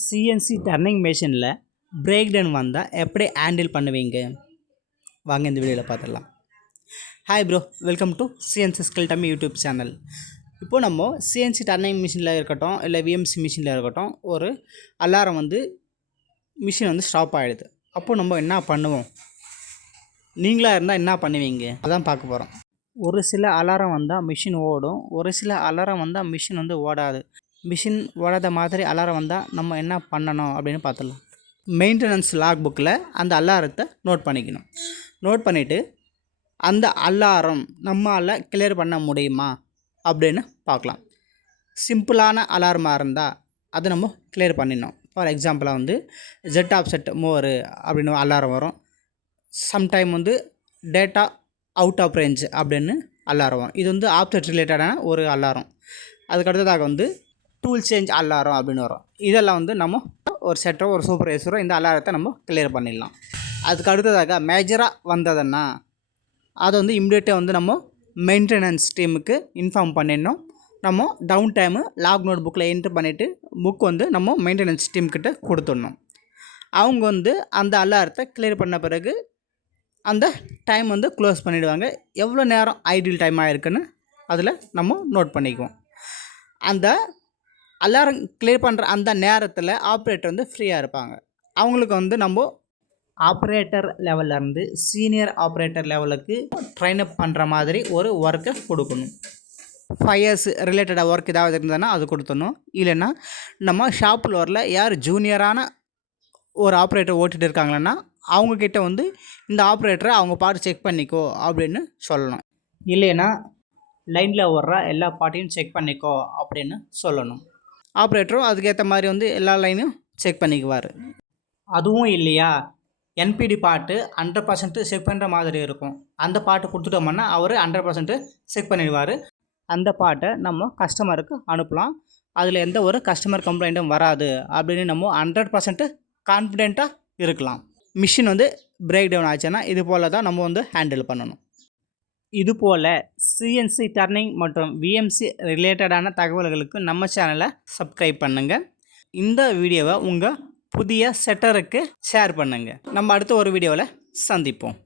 CNC turning மெஷினில் break down வந்தால் எப்படி ஹேண்டில் பண்ணுவீங்க? வாங்க இந்த வீடியோவில் பார்த்துடலாம். Hi bro, welcome to CNC skill dummy YouTube channel. இப்போது நம்ம சிஎன்சி டர்னிங் மிஷினில் இருக்கட்டும் இல்லை விஎம்சி மிஷினில் இருக்கட்டும், ஒரு அலாரம் மிஷின் ஸ்டாப் ஆகிடுது. அப்போது நம்ம என்ன பண்ணுவோம்? நீங்களாக இருந்தால் என்ன பண்ணுவீங்க? அதான் பார்க்க போகிறோம். ஒரு சில அலாரம் வந்தால் மிஷின் ஓடும், ஒரு சில அலாரம் வந்தால் மிஷின் ஓடாது. மிஷின் ஓடாத மாதிரி அலாரம் வந்தால் நம்ம என்ன பண்ணணும் அப்படின்னு பார்த்துடலாம். மெயின்டெனன்ஸ் லாக் புக்கில் அந்த அலாரத்தை நோட் பண்ணிக்கணும். நோட் பண்ணிவிட்டு அந்த அலாரம் நம்மளால் கிளியர் பண்ண முடியுமா அப்படின்னு பார்க்கலாம். சிம்பிளான அலாரமாக இருந்தால் அதை நம்ம கிளியர் பண்ணிடணும். ஃபார் எக்ஸாம்பிளாக ஜெட் ஆஃப் செட் மோரு அப்படின்னு அலாரம் வரும். Sometime data out of range அப்படின்னு அலாரம் வரும். இது ஆப்செட் ரிலேட்டடான ஒரு அலாரம். அதுக்கடுத்ததாக டூல் சேஞ்ச் அலாரம் அப்படின்னு வரும். இதெல்லாம் நம்ம ஒரு செட்டோ ஒரு சூப்பர்வைசரோ இந்த அலாரத்தை நம்ம கிளியர் பண்ணிடலாம். அதுக்கு அடுத்ததாக மேஜராக வந்ததுன்னா அதை இம்மிடியேட்டாக நம்ம மெயின்டெனன்ஸ் டீமுக்கு இன்ஃபார்ம் பண்ணிடணும். நம்ம டவுன் டைமு லாக் நோட் புக்கில் என்ட்ரு பண்ணிவிட்டு புக் நம்ம மெயின்டெனன்ஸ் டீம்கிட்ட கொடுத்துடணும். அவங்க அந்த அலாரத்தை கிளியர் பண்ண பிறகு அந்த டைம் க்ளோஸ் பண்ணிவிடுவாங்க. எவ்வளோ நேரம் ஐடியல் டைம் ஆகிருக்குன்னு அதில் நம்ம நோட் பண்ணிக்குவோம். அந்த அலாரம் கிளியர் பண்ணுற அந்த நேரத்தில் ஆப்ரேட்டர் ஃப்ரீயாக இருப்பாங்க. அவங்களுக்கு நம்ம ஆப்ரேட்டர் லெவல்லேருந்து சீனியர் ஆப்ரேட்டர் லெவலுக்கு ட்ரைன் அப் பண்ணுற மாதிரி ஒரு ஒர்க்கை கொடுக்கணும். 5 இயர்ஸ் ரிலேட்டடாக ஒர்க் ஏதாவது இருந்ததுன்னா அது கொடுத்துடணும். இல்லைன்னா நம்ம ஷாப் ஃப்ளோரில் யார் ஜூனியரான ஒரு ஆப்ரேட்டர் ஓட்டிகிட்டு இருக்காங்களன்னா அவங்கக்கிட்ட இந்த ஆப்ரேட்டரை அவங்க பாட்டு செக் பண்ணிக்கோ அப்படின்னு சொல்லணும். இல்லைன்னா லைனில் வர்ற எல்லா பாட்டையும் செக் பண்ணிக்கோ அப்படின்னு சொல்லணும். ஆப்ரேட்டரும் அதுக்கேற்ற மாதிரி எல்லா லைனும் செக் பண்ணிக்குவார். அதுவும் இல்லையா, என்பிடி பாட்டு 100% செக் பண்ணுற மாதிரி இருக்கும். அந்த பாட்டு கொடுத்துட்டோம்னா அவர் 100% செக் பண்ணிடுவார். அந்த பாட்டை நம்ம கஸ்டமருக்கு அனுப்பலாம். அதில் எந்த ஒரு கஸ்டமர் கம்ப்ளைண்ட்டும் வராது அப்படின்னு நம்ம 100% கான்ஃபிடெண்ட்டாக இருக்கலாம். மிஷின் பிரேக் டவுன் ஆச்சுன்னா இது போல் தான் நம்ம ஹேண்டில் பண்ணணும். இதுபோல் சிஎன்சி டர்னிங் மற்றும் விஎம்சி ரிலேட்டடான தகவல்களுக்கு நம்ம சேனலை சப்ஸ்கிரைப் பண்ணுங்கள். இந்த வீடியோவை உங்கள் புதிய செட்டருக்கு ஷேர் பண்ணுங்கள். நம்ம அடுத்த ஒரு வீடியோவில் சந்திப்போம்.